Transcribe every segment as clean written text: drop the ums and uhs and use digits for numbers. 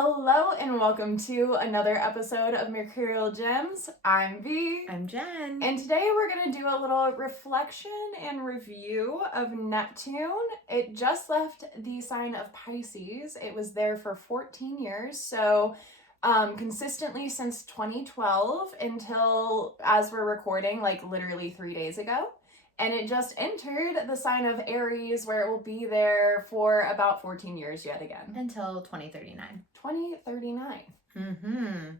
Hello and welcome to another episode of Mercurial Gems. I'm Vi. I'm Jen. And today we're going to do a little reflection and review of Neptune. It just left the sign of Pisces. It was there for 14 years, so consistently since 2012 until, as we're recording, like literally 3 days ago. And it just entered the sign of Aries, where it will be there for about 14 years yet again. Until 2039. 2039.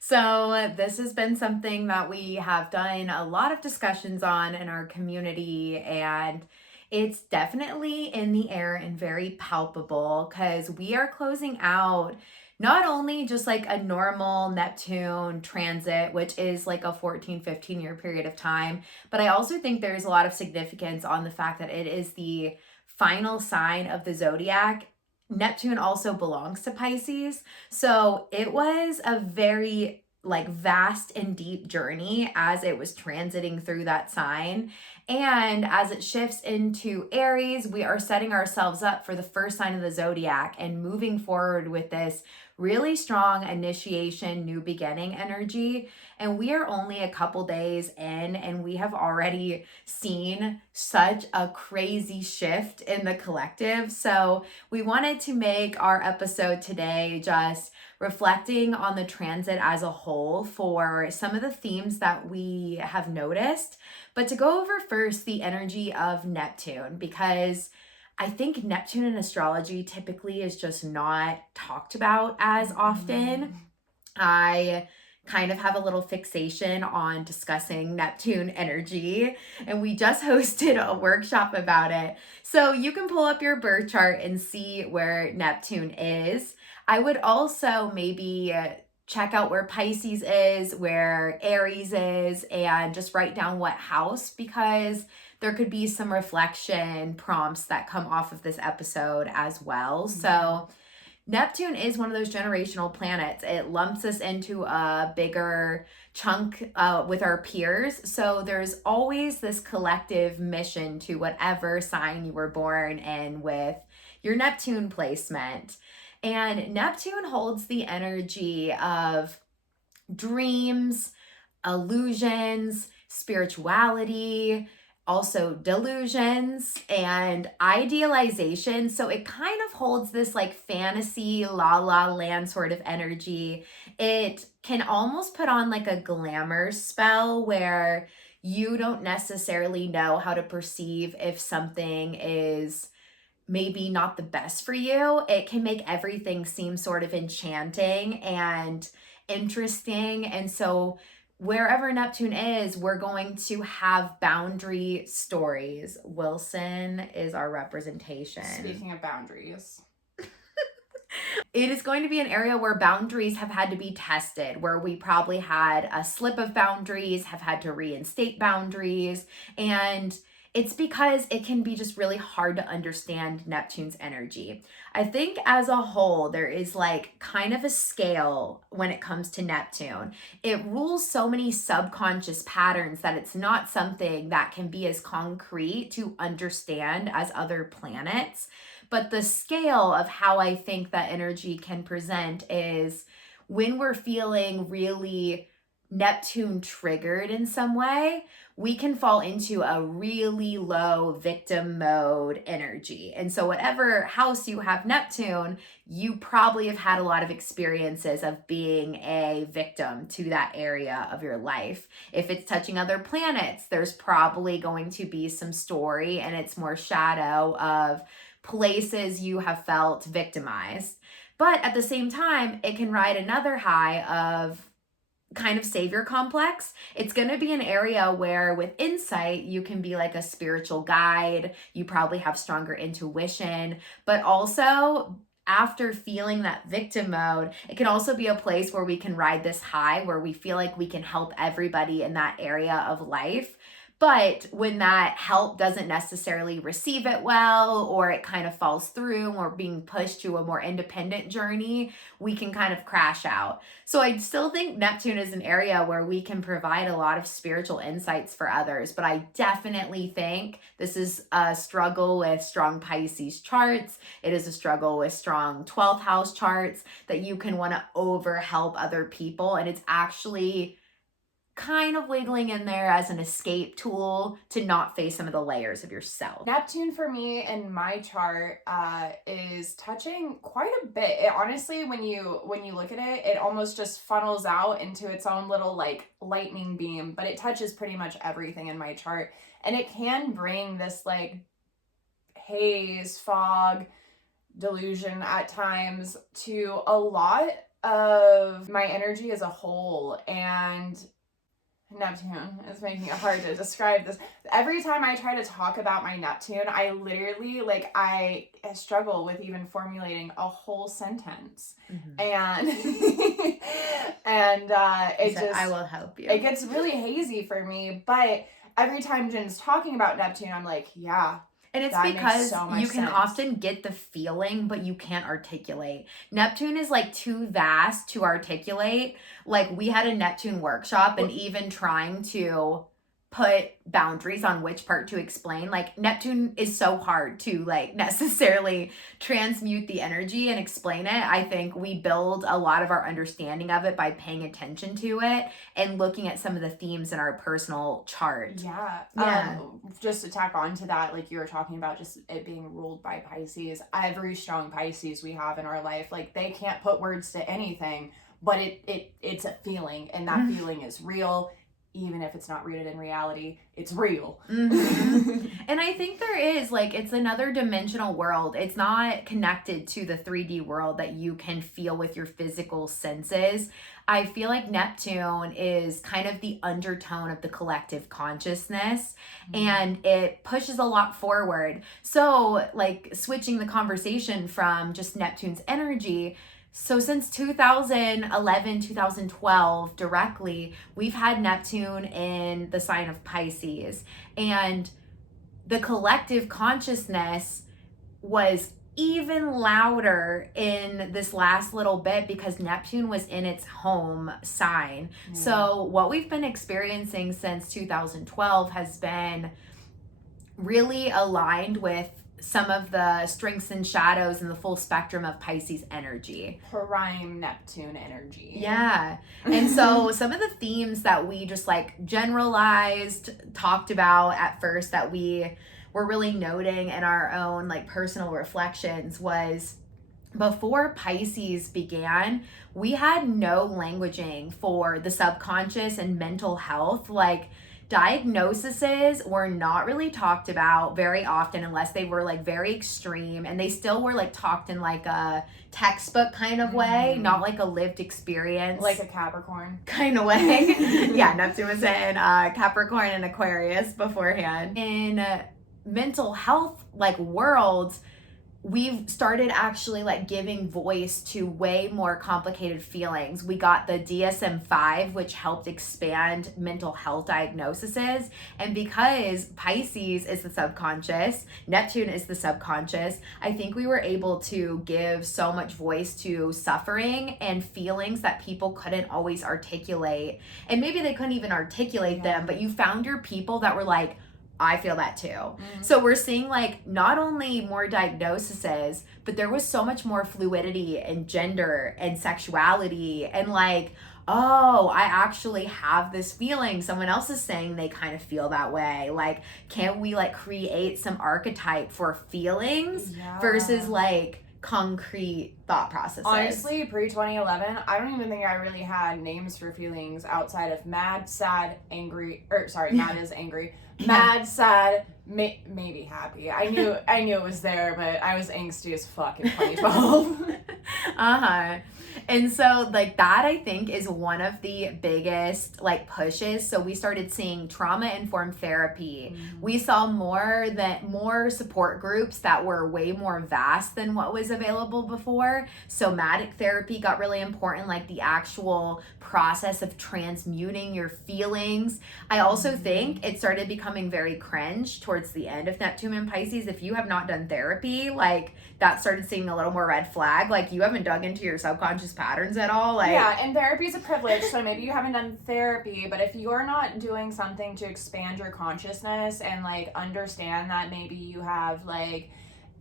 So this has been something that we have done a lot of discussions on in our community, and it's definitely in the air and very palpable because we are closing out not only just like a normal Neptune transit, which is like a 14-15 year period of time, but I also think there's a lot of significance on the fact that it is the final sign of the zodiac. Neptune also belongs to Pisces. So it was a very vast and deep journey as it was transiting through that sign. And as it shifts into Aries, we are setting ourselves up for the first sign of the zodiac and moving forward with this really strong initiation, new beginning energy. And we are only a couple days in, and we have already seen such a crazy shift in the collective. So we wanted to make our episode today just reflecting on the transit as a whole for some of the themes that we have noticed. But to go over first the energy of Neptune, because I think Neptune in astrology typically is just not talked about as often. I kind of have a little fixation on discussing Neptune energy, and we just hosted a workshop about it. So you can pull up your birth chart and see where Neptune is. I would also maybe check out where Pisces is, where Aries is, and just write down what house, because there could be some reflection prompts that come off of this episode as well. So Neptune is one of those generational planets. It lumps us into a bigger chunk with our peers. So there's always this collective mission to whatever sign you were born in with your Neptune placement. And Neptune holds the energy of dreams, illusions, spirituality, also delusions and idealization. So it kind of holds this like fantasy la la land sort of energy. It can almost put on like a glamour spell where you don't necessarily know how to perceive if something is maybe not the best for you. It can make everything seem sort of enchanting and interesting. And so wherever Neptune is, we're going to have boundary stories. Wilson is our representation. Speaking of boundaries. It is going to be an area where boundaries have had to be tested, where we probably had a slip of boundaries, have had to reinstate boundaries, and it's because it can be just really hard to understand Neptune's energy. I think as a whole, there is like kind of a scale when it comes to Neptune. It rules so many subconscious patterns that it's not something that can be as concrete to understand as other planets. But the scale of how I think that energy can present is when we're feeling really Neptune triggered in some way, we can fall into a really low victim mode energy. And so whatever house you have Neptune, you probably have had a lot of experiences of being a victim to that area of your life. If it's touching other planets, there's probably going to be some story, and it's more shadow of places you have felt victimized. But at the same time, it can ride another high of kind of savior complex. It's going to be an area where with insight, you can be like a spiritual guide. You probably have stronger intuition, but also after feeling that victim mode, it can also be a place where we can ride this high, where we feel like we can help everybody in that area of life. But when that help doesn't necessarily receive it well, or it kind of falls through, and we're being pushed to a more independent journey, we can kind of crash out. So I still think Neptune is an area where we can provide a lot of spiritual insights for others. But I definitely think this is a struggle with strong Pisces charts. It is a struggle with strong 12th house charts, that you can want to over help other people. And it's actually kind of wiggling in there as an escape tool to not face some of the layers of yourself. Neptune for me in my chart is touching quite a bit. It honestly, when you look at it, it almost just funnels out into its own little like lightning beam, but it touches pretty much everything in my chart. And it can bring this like haze, fog, delusion at times to a lot of my energy as a whole. And Neptune is making it hard to describe this. Every time I try to talk about my Neptune, I literally I struggle with even formulating a whole sentence. And it just, I will help you. It gets really hazy for me, but every time Jen's talking about Neptune, I'm like, yeah. And it's because you can often get the feeling, but you can't articulate. Neptune is like too vast to articulate. Like we had a Neptune workshop, and even trying to put boundaries on which part to explain, like Neptune is so hard to like necessarily transmute the energy and explain it. I think we build a lot of our understanding of it by paying attention to it and looking at some of the themes in our personal chart. Yeah. Just to tack on to that, like you were talking about just it being ruled by Pisces, every strong Pisces we have in our life, like they can't put words to anything, but it's a feeling, and that feeling is real. Even if it's not rooted in reality, it's real. And I think there is, like, it's another dimensional world. It's not connected to the 3D world that you can feel with your physical senses. I feel like Neptune is kind of the undertone of the collective consciousness, and it pushes a lot forward. So, like, switching the conversation from just Neptune's energy, so since 2011, 2012 directly, we've had Neptune in the sign of Pisces, and the collective consciousness was even louder in this last little bit because Neptune was in its home sign. So what we've been experiencing since 2012 has been really aligned with some of the strengths and shadows and the full spectrum of Pisces energy. Prime Neptune energy. Yeah. And so some of the themes that we just like generalized, talked about at first that we were really noting in our own like personal reflections was, before Pisces began, we had no languaging for the subconscious and mental health. Like, diagnoses were not really talked about very often unless they were like very extreme, and they still were like talked in like a textbook kind of way, not like a lived experience, like a Capricorn kind of way. Yeah, Neptune was in Capricorn and Aquarius beforehand. In mental health like worlds, we've started actually like giving voice to way more complicated feelings. We got the DSM-5, which helped expand mental health diagnoses. And because Pisces is the subconscious, Neptune is the subconscious, I think we were able to give so much voice to suffering and feelings that people couldn't always articulate. And maybe they couldn't even articulate them, but you found your people that were like, I feel that too. So we're seeing like not only more diagnoses, but there was so much more fluidity and gender and sexuality and like, oh, I actually have this feeling. Someone else is saying they kind of feel that way. Like, can we like create some archetype for feelings versus like concrete thought processes? Honestly, pre-2011, I don't even think I really had names for feelings outside of mad, sad, angry, mad is angry, mad, sad, maybe happy. I knew it was there, but I was angsty as fuck in 2012. Uh-huh. And so like that I think is one of the biggest like pushes. So we started seeing trauma informed therapy. We saw more support groups that were way more vast than what was available before. Somatic therapy got really important, like the actual process of transmuting your feelings. I also think it started becoming very cringe towards the end of Neptune and Pisces. If you have not done therapy, like that started seeing a little more red flag. Like you haven't dug into your subconscious patterns at all. Like yeah, and therapy is a privilege, so maybe you haven't done therapy, but if you're not doing something to expand your consciousness and like understand that maybe you have like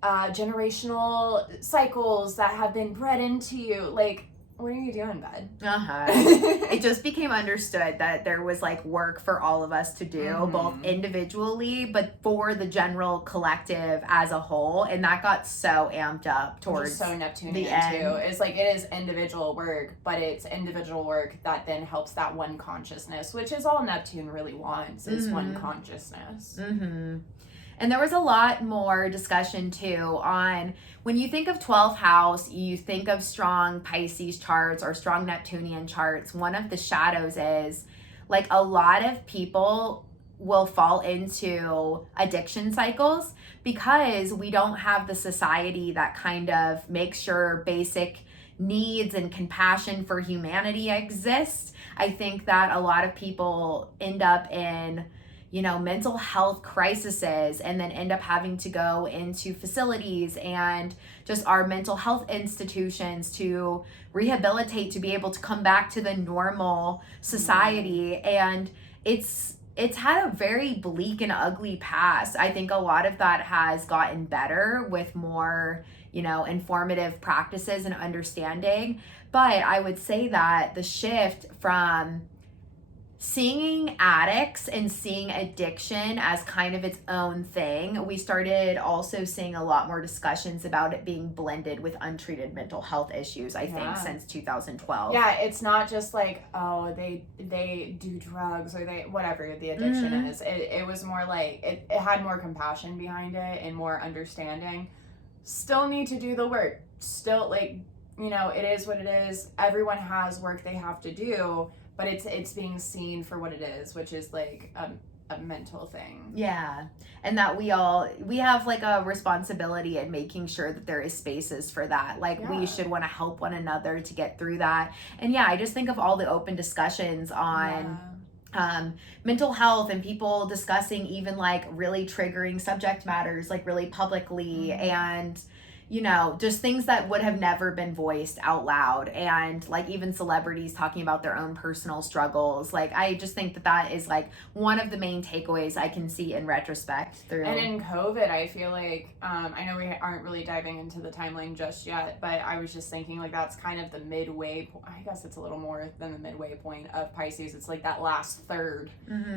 generational cycles that have been bred into you, like what are you doing, bud? It just became understood that there was like work for all of us to do, both individually, but for the general collective as a whole. And that got so amped up towards so Neptunian the end. too. It's like it is individual work, but it's individual work that then helps that one consciousness, which is all Neptune really wants, is one consciousness. And there was a lot more discussion too on when you think of 12th house, you think of strong Pisces charts or strong Neptunian charts. One of the shadows is like a lot of people will fall into addiction cycles because we don't have the society that kind of makes sure basic needs and compassion for humanity exist. I think that a lot of people end up in mental health crises and then end up having to go into facilities and just our mental health institutions to rehabilitate to be able to come back to the normal society. And it's had a very bleak and ugly past. I think a lot of that has gotten better with more informative practices and understanding. But I would say that the shift from seeing addicts and seeing addiction as kind of its own thing, we started also seeing a lot more discussions about it being blended with untreated mental health issues, I think, since 2012. Yeah, it's not just like, oh, they do drugs or they, whatever the addiction is. It was more like, it had more compassion behind it and more understanding. Still need to do the work. Still, like, it is what it is. Everyone has work they have to do, but it's being seen for what it is, which is like a mental thing. Yeah. And that we have like a responsibility in making sure that there is spaces for that. Like we should want to help one another to get through that. And yeah, I just think of all the open discussions on mental health and people discussing even like really triggering subject matters like really publicly and just things that would have never been voiced out loud, and like even celebrities talking about their own personal struggles. Like I just think that is like one of the main takeaways I can see in retrospect through. And in COVID, I feel like I know we aren't really diving into the timeline just yet, but I was just thinking like that's kind of the midway. I guess it's a little more than the midway point of Pisces. It's like that last third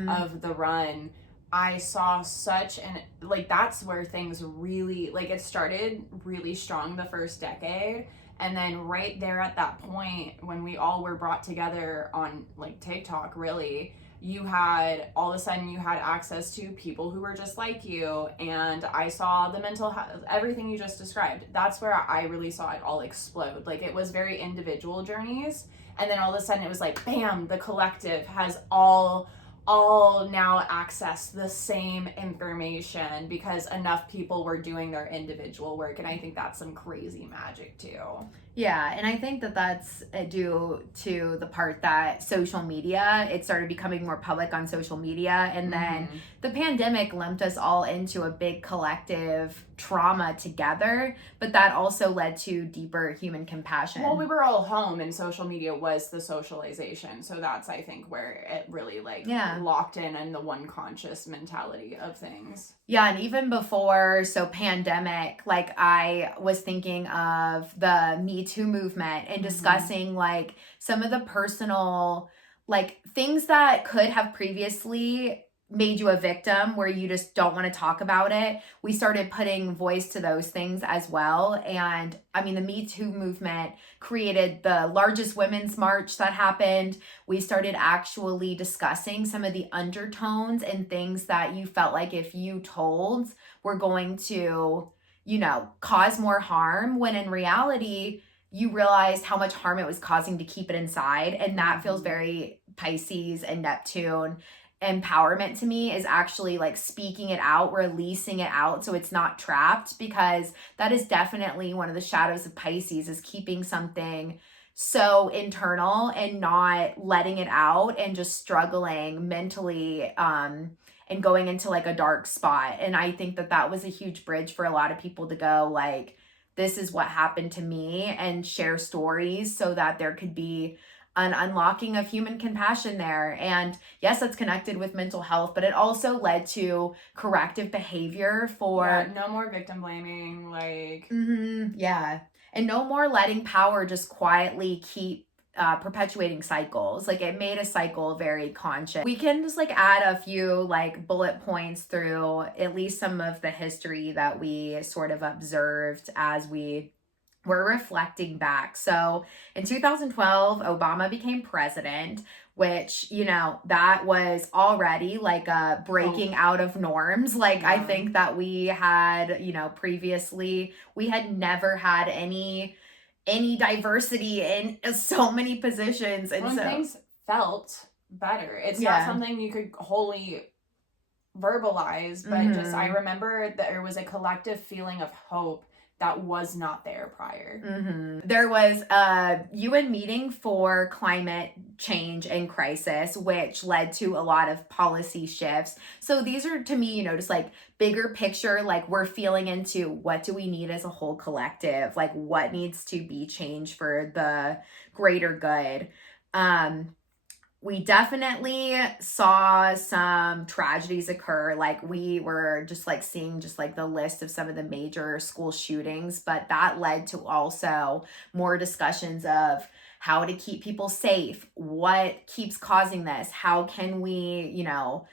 of the run. I saw such like that's where things really like it started really strong the first decade, and then right there at that point when we all were brought together on like TikTok, really you had all of a sudden you had access to people who were just like you, and I saw the mental health, everything you just described. That's where I really saw it all explode. Like it was very individual journeys, and then all of a sudden it was like bam, the collective has all now access the same information because enough people were doing their individual work. And I think that's some crazy magic too. Yeah, and I think that that's due to the part that social media, it started becoming more public on social media, and then the pandemic lumped us all into a big collective trauma together, but that also led to deeper human compassion. Well, we were all home and social media was the socialization, so that's I think where it really locked in the one conscious mentality of things. Yeah, and even before, so pandemic, like I was thinking of the Me Too movement and discussing like some of the personal like things that could have previously made you a victim where you just don't want to talk about it. We started putting voice to those things as well. And I mean, the Me Too movement created the largest women's march that happened. We started actually discussing some of the undertones and things that you felt like if you told were going to, cause more harm, when in reality, you realized how much harm it was causing to keep it inside. And that feels very Pisces and Neptune. Empowerment to me is actually like speaking it out, releasing it out so it's not trapped, because that is definitely one of the shadows of Pisces, is keeping something so internal and not letting it out and just struggling mentally, and going into like a dark spot. And I think that that was a huge bridge for a lot of people to go like, this is what happened to me, and share stories so that there could be an unlocking of human compassion there. And yes, that's connected with mental health, but it also led to corrective behavior for no more victim blaming, like yeah, and no more letting power just quietly keep perpetuating cycles. Like, it made a cycle very conscious. We can just like add a few like bullet points through at least some of the history that we sort of observed as we were reflecting back. So in 2012, Obama became president, which, you know, that was already like a breaking out of norms. Like, I think that we had, you know, previously we had never had any diversity in so many positions. And when so things felt better, it's not something you could wholly verbalize, but just I remember that there was a collective feeling of hope that was not there prior. There was a UN meeting for climate change and crisis, which led to a lot of policy shifts. So these are, to me, you know, just like bigger picture, like we're feeling into what do we need as a whole collective, like what needs to be changed for the greater good. We definitely saw some tragedies occur. Like, we were just like seeing just like the list of some of the major school shootings, but that led to also more discussions of how to keep people safe, what keeps causing this, how can we, you know,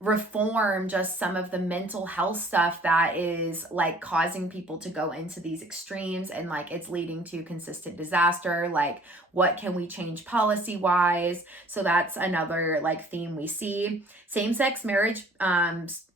reform just some of the mental health stuff that is like causing people to go into these extremes, and like it's leading to consistent disaster. Like, what can we change policy wise? So that's another like theme we see. Same-sex marriage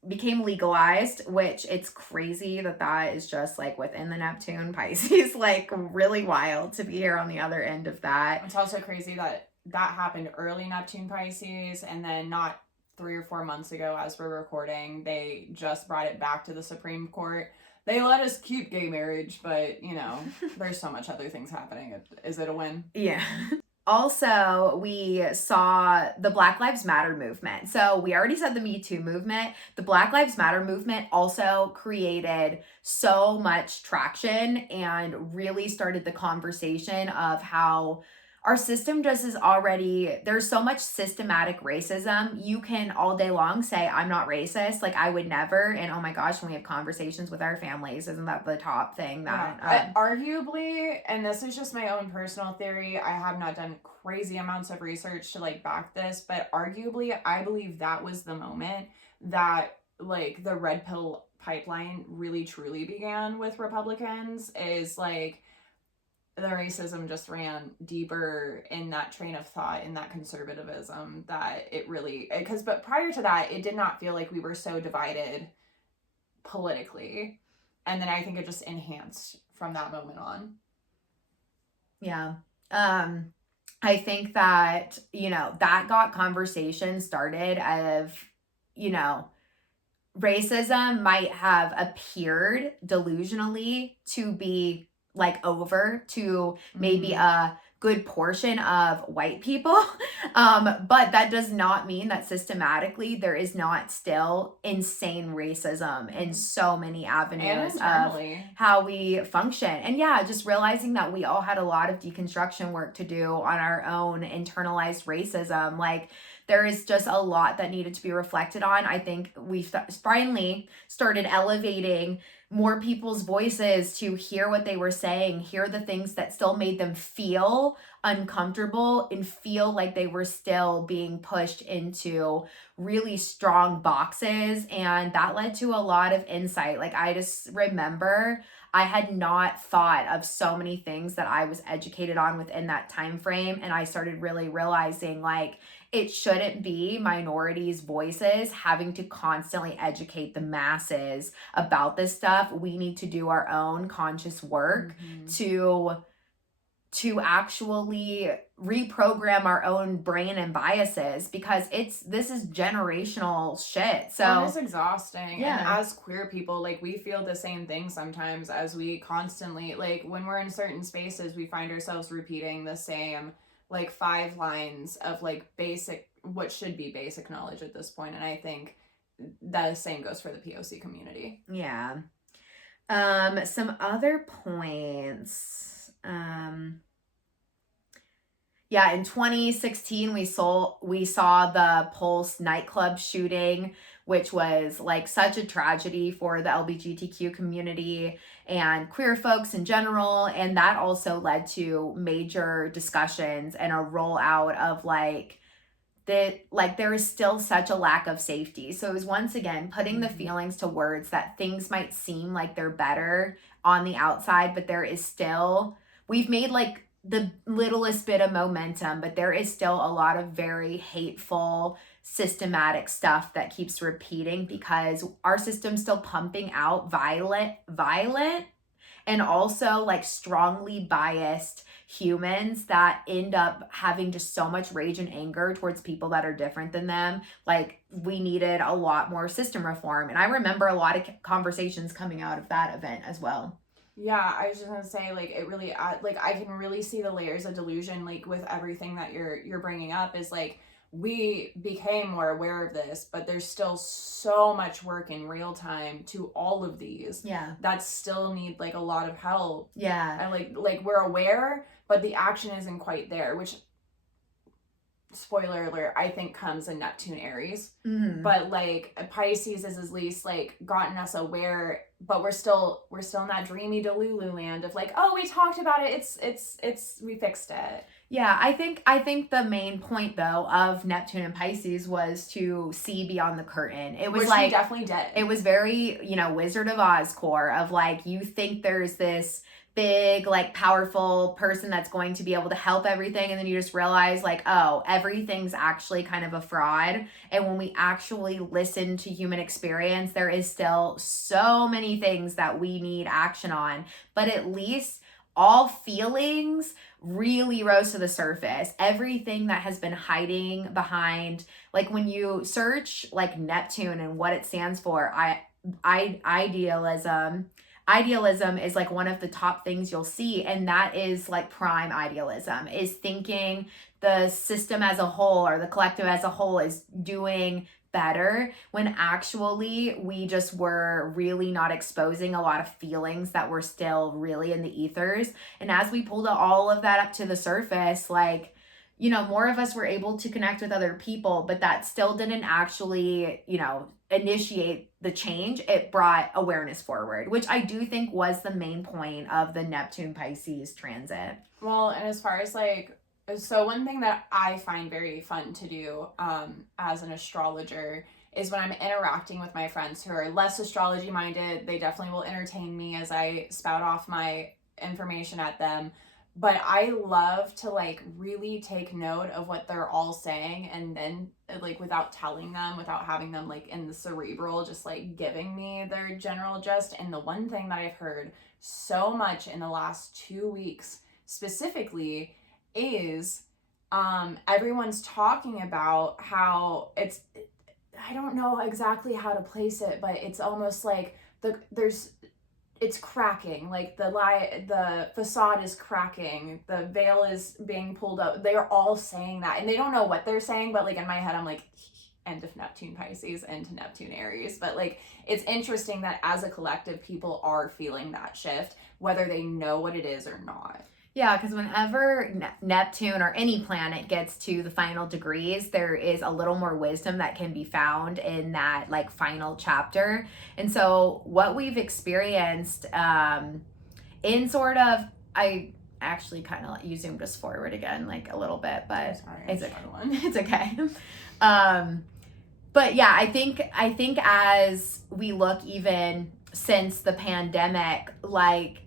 became legalized, which it's crazy that that is just like within the Neptune Pisces, like really wild to be here on the other end of that. It's also crazy that that happened early Neptune Pisces, and then not 3 or 4 months ago, as we're recording, they just brought it back to the Supreme Court. They let us keep gay marriage, but, you know, there's so much other things happening. Is it a win? Yeah. Also, we saw the Black Lives Matter movement. So we already said the Me Too movement. The Black Lives Matter movement also created so much traction and really started the conversation of how our system just is already, there's so much systematic racism. You can all day long say, I'm not racist. Like, I would never. And oh my gosh, when we have conversations with our families, isn't that the top thing that arguably, and this is just my own personal theory, I have not done crazy amounts of research to like back this, but arguably I believe that was the moment that like the red pill pipeline really truly began with Republicans. Is like the racism just ran deeper in that train of thought, in that conservatism, that it really, but prior to that, it did not feel like we were so divided politically. And then I think it just enhanced from that moment on. Yeah. I think that, you know, that got conversation started of, you know, racism might have appeared delusionally to be like over to maybe a good portion of white people. But that does not mean that systematically there is not still insane racism in so many avenues of how we function. And yeah, just realizing that we all had a lot of deconstruction work to do on our own internalized racism. Like, there is just a lot that needed to be reflected on. I think we finally started elevating more people's voices to hear what they were saying, hear the things that still made them feel uncomfortable and feel like they were still being pushed into really strong boxes. And that led to a lot of insight. Like, I just remember I had not thought of so many things that I was educated on within that time frame, and I started really realizing like it shouldn't be minorities' voices having to constantly educate the masses about this stuff. We need to do our own conscious work to to actually reprogram our own brain and biases, because this is generational shit. So it's exhausting. yeah. And as queer people, like, we feel the same thing sometimes, as we constantly, like, when we're in certain spaces, we find ourselves repeating the same, like, 5 lines of, like, basic, what should be basic knowledge at this point. And I think the same goes for the POC community. Yeah. Some other points. Yeah, in 2016, we saw the Pulse nightclub shooting, which was like such a tragedy for the LGBTQ community and queer folks in general. And that also led to major discussions and a rollout of like there is still such a lack of safety. So it was once again putting the feelings to words that things might seem like they're better on the outside, but there is still, we've made like the littlest bit of momentum, but there is still a lot of very hateful, systematic stuff that keeps repeating, because our system's still pumping out violent, and also like strongly biased humans that end up having just so much rage and anger towards people that are different than them. Like, we needed a lot more system reform. And I remember a lot of conversations coming out of that event as well. Yeah, I was just gonna say, like, it really, like, I can really see the layers of delusion, like, with everything that you're bringing up. Is like, we became more aware of this, but there's still so much work in real time to all of these. Yeah. That still need, like, a lot of help. Yeah. And like we're aware, but the action isn't quite there, which, spoiler alert, I think comes in Neptune Aries. Mm-hmm. But like Pisces is at least like gotten us aware, but we're still in that dreamy Delulu land of like, oh, we talked about it, it's we fixed it. Yeah, I think the main point though of Neptune and Pisces was to see beyond the curtain. It was, which like, we definitely did. It was very, Wizard of Oz core of like, you think there's this big, like, powerful person that's going to be able to help everything, and then you just realize like, oh, everything's actually kind of a fraud. And when we actually listen to human experience, there is still so many things that we need action on, but at least all feelings really rose to the surface. Everything that has been hiding behind, like, when you search like Neptune and what it stands for, idealism is like one of the top things you'll see. And that is like prime idealism, is thinking the system as a whole or the collective as a whole is doing better, when actually we just were really not exposing a lot of feelings that were still really in the ethers. And as we pulled all of that up to the surface, like, more of us were able to connect with other people, but that still didn't actually, initiate the change. It brought awareness forward, which I do think was the main point of the Neptune Pisces transit. Well, and as far as like, so one thing that I find very fun to do as an astrologer is when I'm interacting with my friends who are less astrology minded, they definitely will entertain me as I spout off my information at them. But I love to like really take note of what they're all saying, and then like without telling them, without having them like in the cerebral, just like giving me their general gist. And the one thing that I've heard so much in the last 2 weeks specifically is everyone's talking about how I don't know exactly how to place it, but it's almost like it's cracking, like the facade is cracking, the veil is being pulled up. They're all saying that, and they don't know what they're saying, but like in my head I'm like, end of Neptune Pisces, into Neptune Aries. But like, it's interesting that as a collective people are feeling that shift, whether they know what it is or not. Yeah, because whenever Neptune or any planet gets to the final degrees, there is a little more wisdom that can be found in that like final chapter. And so what we've experienced in sort of, I actually kind of let you zoom just forward again like a little bit, but it's okay. It's okay. But yeah, I think as we look even since the pandemic, like,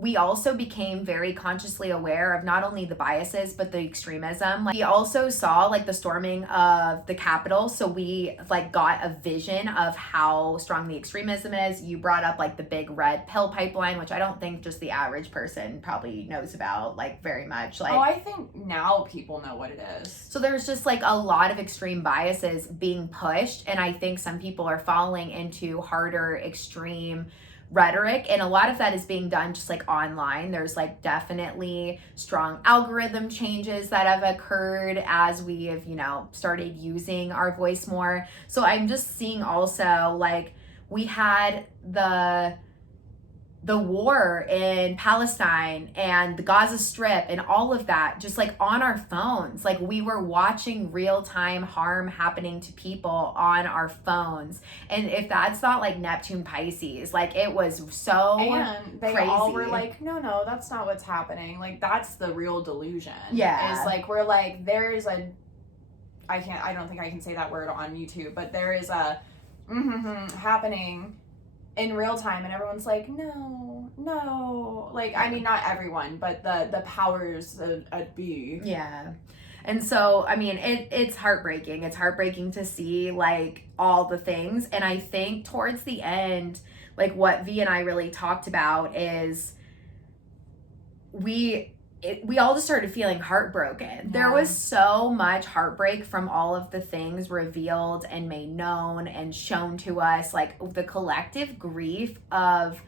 we also became very consciously aware of not only the biases but the extremism. Like, we also saw like the storming of the Capitol, so we like got a vision of how strong the extremism is. You brought up like the big red pill pipeline, which I don't think just the average person probably knows about like very much. Like, oh, I think now people know what it is. So there's just like a lot of extreme biases being pushed, and I think some people are falling into harder extreme rhetoric, and a lot of that is being done just like online. There's like definitely strong algorithm changes that have occurred as we have, you know, started using our voice more. So I'm just seeing also like we had the war in Palestine and the Gaza Strip and all of that just like on our phones. Like, we were watching real-time harm happening to people on our phones. And if that's not like Neptune Pisces, like, it was so and they crazy. all were like, no, that's not what's happening. Like, that's the real delusion. Yeah. Is like, we're like, there's a, I don't think I can say that word on YouTube, but there is a happening in real time, and everyone's like, no, like, I mean, not everyone, but the powers at be. Yeah. And so, I mean, it's heartbreaking. It's heartbreaking to see like all the things. And I think towards the end, like what V and I really talked about is we all just started feeling heartbroken. Yeah. There was so much heartbreak from all of the things revealed and made known and shown to us, like the collective grief of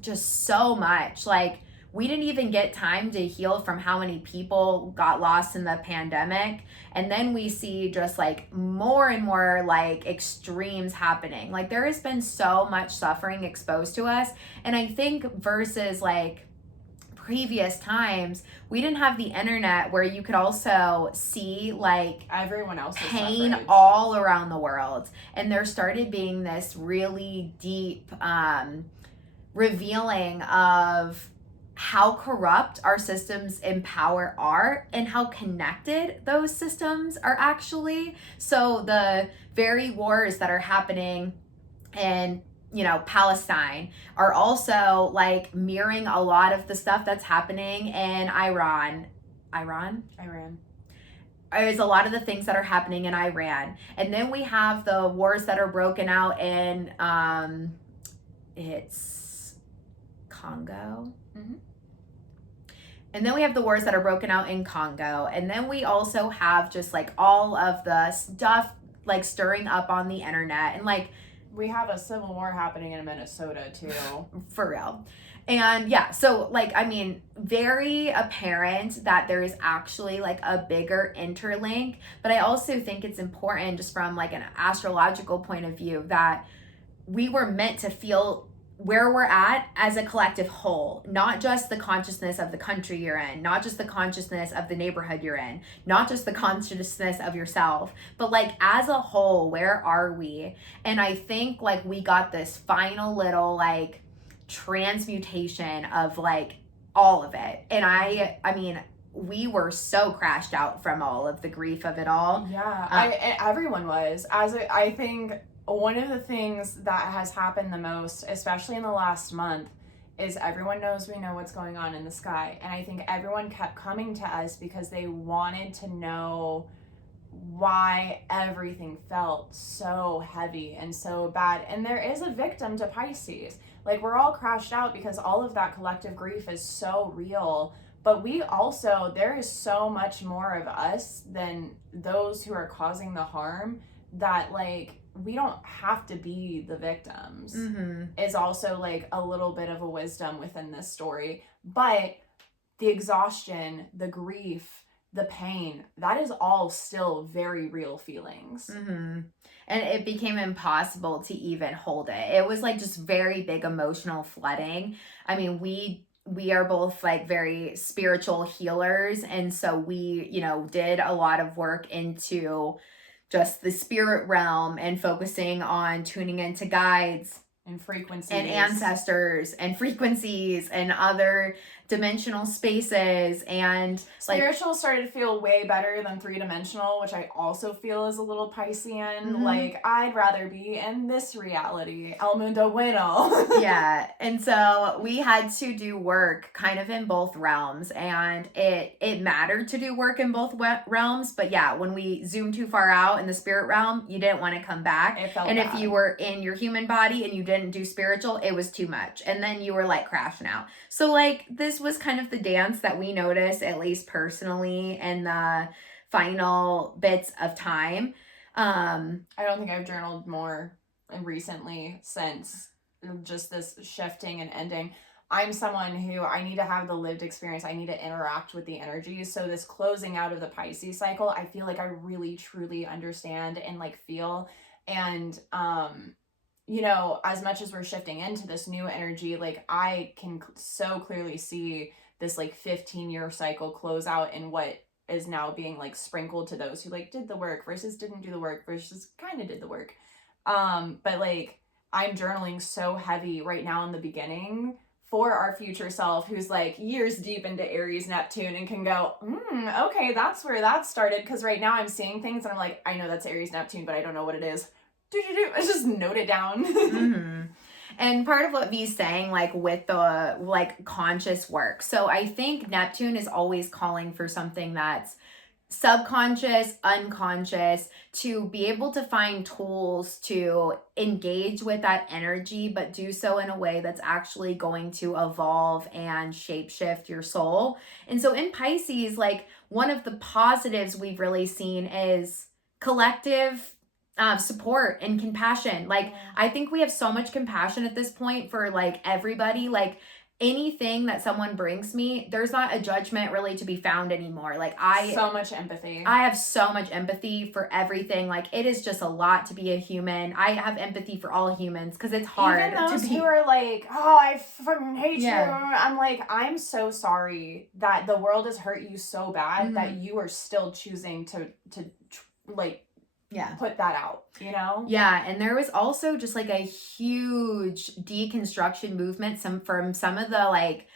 just so much. Like, we didn't even get time to heal from how many people got lost in the pandemic. And then we see just like more and more like extremes happening. Like, there has been so much suffering exposed to us. And I think versus like previous times, we didn't have the internet where you could also see like everyone else's pain suffrage all around the world. And there started being this really deep revealing of how corrupt our systems in power are and how connected those systems are actually. So the very wars that are happening in, you know, Palestine are also like mirroring a lot of the stuff that's happening in Iran. There's a lot of the things that are happening in Iran. And then we have the wars that are broken out in it's Congo. Mm-hmm. And then we have the wars that are broken out in Congo. And then we also have just like all of the stuff like stirring up on the internet. And like, we have a civil war happening in Minnesota too. For real. And yeah, so like, I mean, very apparent that there is actually like a bigger interlink. But I also think it's important just from like an astrological point of view that we were meant to feel where we're at as a collective whole, not just the consciousness of the country you're in, not just the consciousness of the neighborhood you're in, not just the consciousness of yourself, but like as a whole, where are we? And I think like we got this final little like transmutation of like all of it. And I mean, we were so crashed out from all of the grief of it all. Yeah, everyone was. I think one of the things that has happened the most, especially in the last month, is everyone knows we know what's going on in the sky. And I think everyone kept coming to us because they wanted to know why everything felt so heavy and so bad. And there is a victim to Pisces. Like, we're all crashed out because all of that collective grief is so real. But we also, there is so much more of us than those who are causing the harm that, like, we don't have to be the victims. Is also like a little bit of a wisdom within this story. But the exhaustion, the grief, the pain, that is all still very real feelings. And it became impossible to even hold it. It was like just very big emotional flooding. I mean, we are both like very spiritual healers, and so we, you know, did a lot of work into just the spirit realm and focusing on tuning into guides and frequencies and ancestors and frequencies and other dimensional spaces, and like spiritual started to feel way better than three-dimensional, which I also feel is a little Piscean. Like, I'd rather be in this reality. El mundo bueno. Yeah. And so we had to do work kind of in both realms, and it mattered to do work in both realms. But yeah, when we zoomed too far out in the spirit realm, you didn't want to come back. It felt and bad. If you were in your human body and you didn't do spiritual, it was too much. And then you were like crashing out. So like this was kind of the dance that we noticed, at least personally, in the final bits of time. I don't think I've journaled more recently since just this shifting and ending. I'm someone who I need to have the lived experience. I need to interact with the energies. So this closing out of the Pisces cycle, I feel like I really truly understand and like feel. And you know, as much as we're shifting into this new energy, like I can so clearly see this like 15-year cycle close out in what is now being like sprinkled to those who like did the work versus didn't do the work versus kind of did the work. But like I'm journaling so heavy right now in the beginning for our future self who's like years deep into Aries Neptune and can go, okay, that's where that started. Because right now I'm seeing things and I'm like, I know that's Aries Neptune, but I don't know what it is. I just note it down. And part of what V's saying, like with the like conscious work. So I think Neptune is always calling for something that's subconscious, unconscious, to be able to find tools to engage with that energy, but do so in a way that's actually going to evolve and shapeshift your soul. And so in Pisces, like one of the positives we've really seen is collective support and compassion. Like I think we have so much compassion at this point for like everybody. Like anything that someone brings me, there's not a judgment really to be found anymore. Like so much empathy. I have so much empathy for everything. Like it is just a lot to be a human. I have empathy for all humans because it's hard. Even those to be... who are like, oh, I fucking hate you. I'm like, I'm so sorry that the world has hurt you so bad that you are still choosing to like put that out, you know? Yeah, and there was also just like a huge deconstruction movement from some of the like,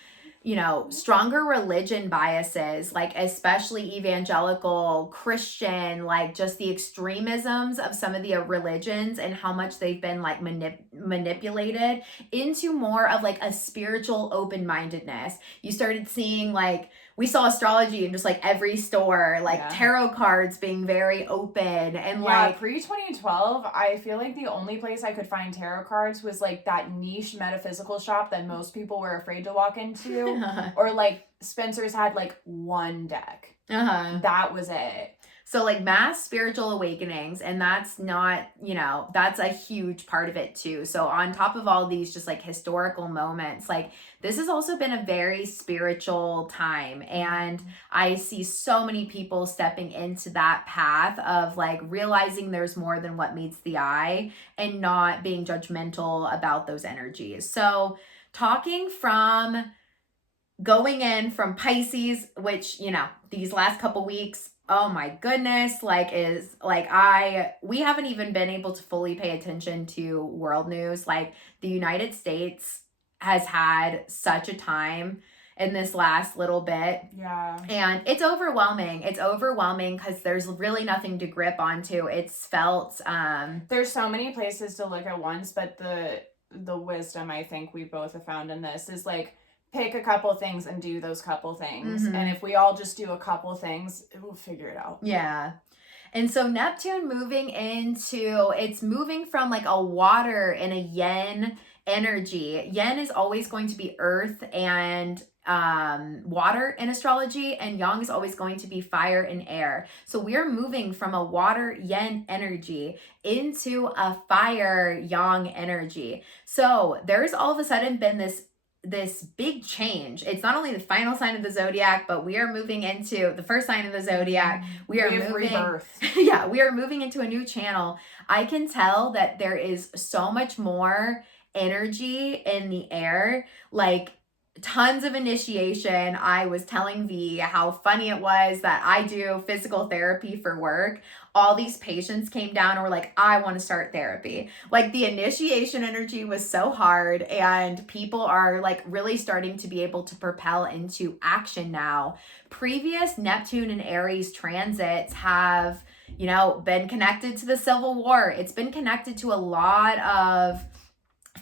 you know, stronger religion biases, like especially evangelical Christian, like just the extremisms of some of the religions and how much they've been like manipulated into more of like a spiritual open-mindedness. You started seeing like, we saw astrology in just like every store, like tarot cards being very open and like pre-2012, I feel like the only place I could find tarot cards was like that niche metaphysical shop that most people were afraid to walk into. Or like Spencer's had like one deck. That was it. So like mass spiritual awakenings, and that's not, you know, that's a huge part of it too. So on top of all these just like historical moments, like this has also been a very spiritual time. And I see so many people stepping into that path of like realizing there's more than what meets the eye and not being judgmental about those energies. So talking from going in from Pisces, which, you know, these last couple weeks, oh my goodness, like is like we haven't even been able to fully pay attention to world news. Like the United States has had such a time in this last little bit. Yeah. And it's overwhelming. It's overwhelming because there's really nothing to grip onto. It's felt there's so many places to look at once, but the wisdom I think we both have found in this is like pick a couple things and do those couple things. And if we all just do a couple things, we'll figure it out. Yeah. And so Neptune it's moving from like a water and a yin energy. Yin is always going to be earth and water in astrology, and yang is always going to be fire and air. So we're moving from a water yin energy into a fire yang energy. So there's all of a sudden been this big change. It's not only the final sign of the zodiac, but we are moving into the first sign of the zodiac. We are moving rebirth. Yeah, we are moving into a new channel. I can tell that there is so much more energy in the air, like tons of initiation. I was telling V how funny it was that I do physical therapy for work. All these patients came down and were like, I want to start therapy. Like the initiation energy was so hard, and people are like really starting to be able to propel into action now. Previous Neptune and Aries transits have, you know, been connected to the Civil War. It's been connected to a lot of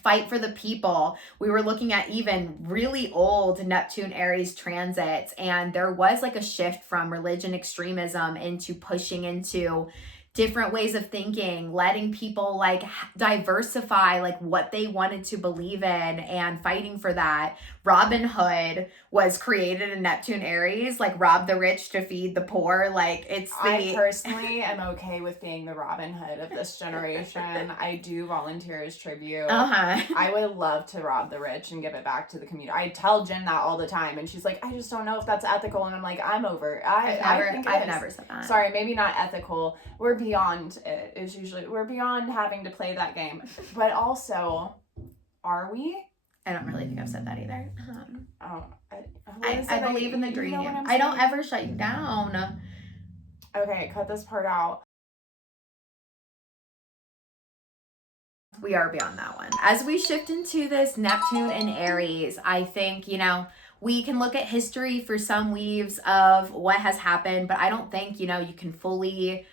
fight for the people. We were looking at even really old Neptune Aries transits, and there was like a shift from religion extremism into pushing into different ways of thinking, letting people like diversify like what they wanted to believe in and fighting for that. Robin Hood was created in Neptune Aries, like rob the rich to feed the poor. Like it's the I personally am okay with being the Robin Hood of this generation. I do volunteer as tribute. I would love to rob the rich and give it back to the community. I tell Jen that all the time, and she's like, I just don't know if that's ethical. And I'm like, I'm over it. I've never said that. Sorry, maybe not ethical. We're beyond it. Is usually we're beyond having to play that game. But also, are we? I don't really think I've said that either. I believe in the dream. You know I don't ever shut you down. Okay, cut this part out. We are beyond that one. As we shift into this Neptune and Aries, I think, you know, we can look at history for some weaves of what has happened, but I don't think, you know, you can fully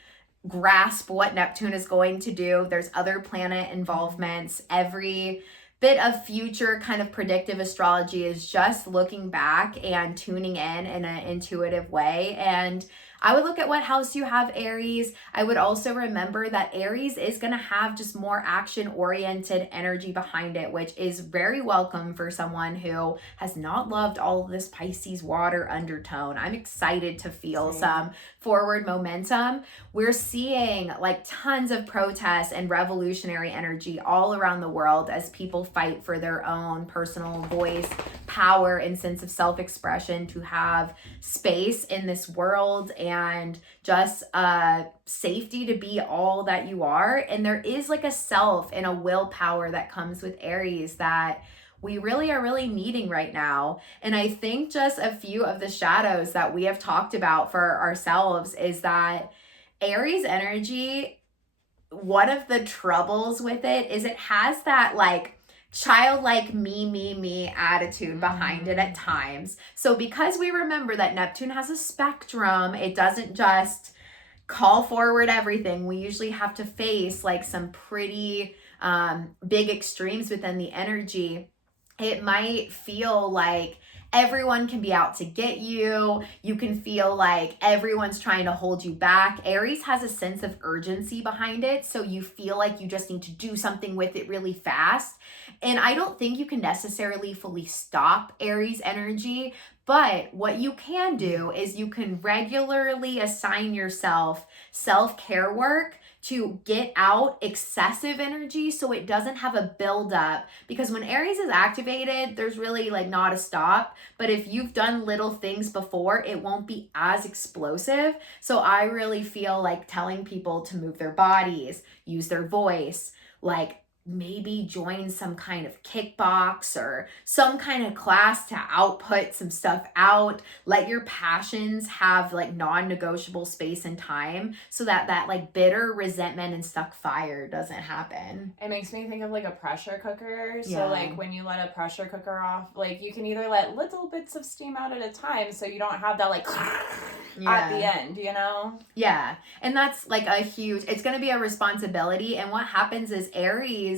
grasp what Neptune is going to do. There's other planet involvements. Every bit of future kind of predictive astrology is just looking back and tuning in an intuitive way. And I would look at what house you have Aries. I would also remember that Aries is going to have just more action-oriented energy behind it, which is very welcome for someone who has not loved all of this Pisces water undertone. I'm excited to feel some forward momentum. We're seeing like tons of protests and revolutionary energy all around the world as people fight for their own personal voice, power, and sense of self-expression to have space in this world and just safety to be all that you are. And there is like a self and a willpower that comes with Aries that we really are needing right now. And I think just a few of the shadows that we have talked about for ourselves is that Aries energy, one of the troubles with it is it has that like childlike me attitude behind it at times. So because we remember that Neptune has a spectrum, it doesn't just call forward everything. We usually have to face like some pretty big extremes within the energy. It might feel like everyone can be out to get you. You can feel like everyone's trying to hold you back. Aries has a sense of urgency behind it, so you feel like you just need to do something with it really fast. And I don't think you can necessarily fully stop Aries energy, but what you can do is you can regularly assign yourself self-care work to get out excessive energy so it doesn't have a buildup. Because when Aries is activated, there's really like not a stop. But if you've done little things before, it won't be as explosive. So I really feel like telling people to move their bodies, use their voice, like maybe join some kind of kickbox or some kind of class to output some stuff out. Let your passions have like non-negotiable space and time so that that like bitter resentment and stuck fire doesn't happen. It makes me think of like a pressure cooker. So like when you let a pressure cooker off, like you can either let little bits of steam out at a time so you don't have that like at the end, you know? Yeah. And that's like a huge, it's going to be a responsibility. And what happens is Aries,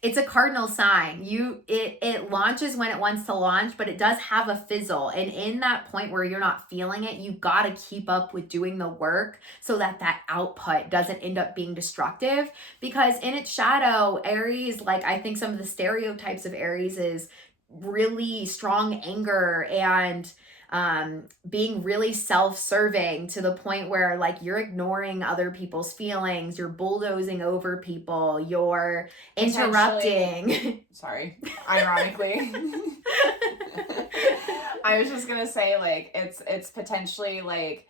it's a cardinal sign. It launches when it wants to launch, but it does have a fizzle. And in that point where you're not feeling it, you got to keep up with doing the work so that that output doesn't end up being destructive. Because in its shadow, Aries, like I think some of the stereotypes of Aries is really strong anger and being really self-serving to the point where like you're ignoring other people's feelings, you're bulldozing over people, you're interrupting. Sorry, ironically. I was just gonna say like it's potentially like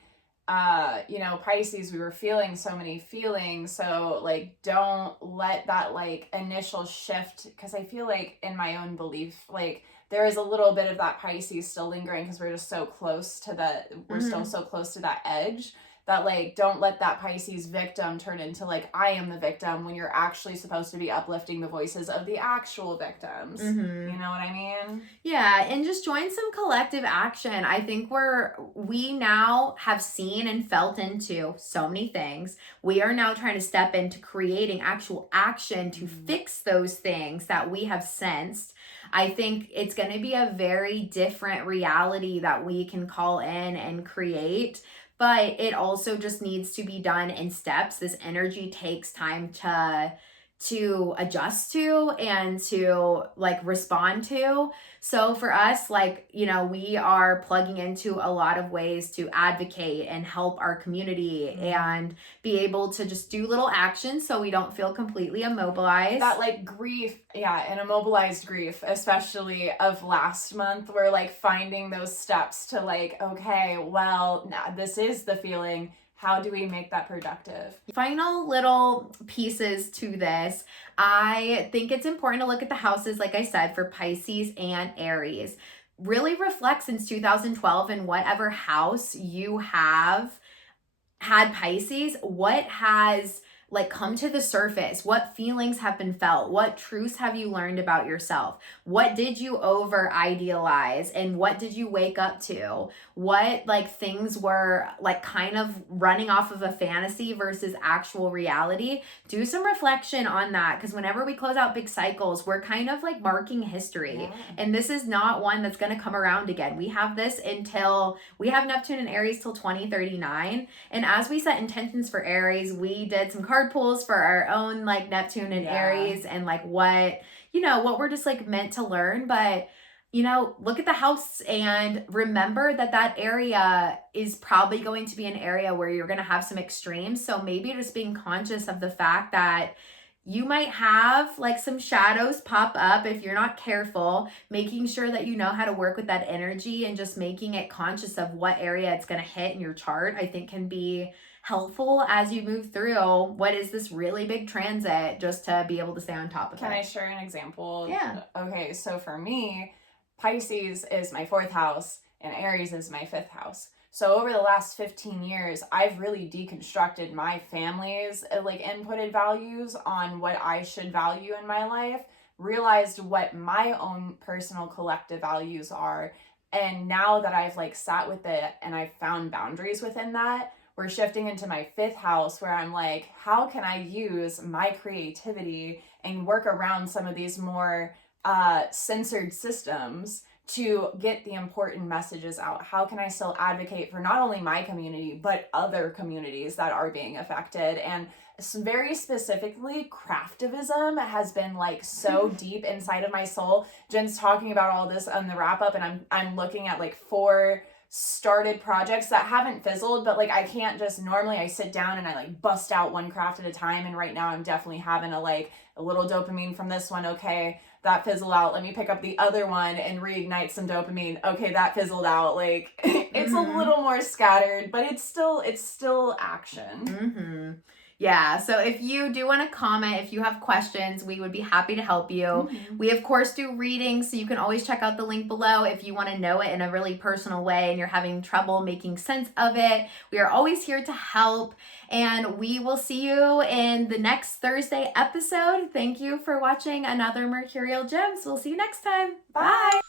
you know, Pisces, we were feeling so many feelings, so like don't let that like initial shift, because I feel like in my own belief, like there is a little bit of that Pisces still lingering because we're just so close to we're still so close to that edge that like don't let that Pisces victim turn into like I am the victim when you're actually supposed to be uplifting the voices of the actual victims. You know what I mean? Yeah, and just join some collective action. I think we now have seen and felt into so many things. We are now trying to step into creating actual action to fix those things that we have sensed. I think it's going to be a very different reality that we can call in and create, but it also just needs to be done in steps. This energy takes time to adjust to and to like respond to. So for us, like, you know, we are plugging into a lot of ways to advocate and help our community and be able to just do little actions so we don't feel completely immobilized. That like grief, yeah, and immobilized grief, especially of last month, we're like finding those steps to like, okay, well, this is the feeling. How do we make that productive? Final little pieces to this. I think it's important to look at the houses, like I said, for Pisces and Aries. Really reflect since 2012 in whatever house you have had Pisces, what has like come to the surface? What feelings have been felt? What truths have you learned about yourself? What did you over idealize and what did you wake up to? What like things were like kind of running off of a fantasy versus actual reality? Do some reflection on that, because whenever we close out big cycles, we're kind of like marking history. Yeah. And this is not one that's going to come around again. We have this until we have Neptune and Aries till 2039. And as we set intentions for Aries, we did some card pulls for our own like Neptune and Aries and like what, you know, what we're just like meant to learn. But, you know, look at the house and remember that that area is probably going to be an area where you're going to have some extremes. So maybe just being conscious of the fact that you might have like some shadows pop up if you're not careful, making sure that you know how to work with that energy and just making it conscious of what area it's going to hit in your chart, I think can be helpful as you move through what is this really big transit, just to be able to stay on top of it. Can I share an example? Yeah. Okay, so for me, Pisces is my 4th house and Aries is my 5th house. So over the last 15 years, I've really deconstructed my family's like inputted values on what I should value in my life, realized what my own personal collective values are. And now that I've like sat with it and I've found boundaries within that, we're shifting into my 5th house where I'm like, how can I use my creativity and work around some of these more censored systems to get the important messages out? How can I still advocate for not only my community, but other communities that are being affected? And very specifically, craftivism has been like so deep inside of my soul. Jen's talking about all this on the wrap up, and I'm looking at like 4 started projects that haven't fizzled, but like I can't just normally I sit down and I like bust out one craft at a time, and right now I'm definitely having a little dopamine from this one. Okay, that fizzled out, let me pick up the other one and reignite some dopamine. Okay, that fizzled out. Like it's a little more scattered, but it's still action. Yeah, so if you do want to comment, if you have questions, we would be happy to help you. We, of course, do readings, so you can always check out the link below if you want to know it in a really personal way and you're having trouble making sense of it. We are always here to help, and we will see you in the next Thursday episode. Thank you for watching another Mercurial Gems. We'll see you next time. Bye!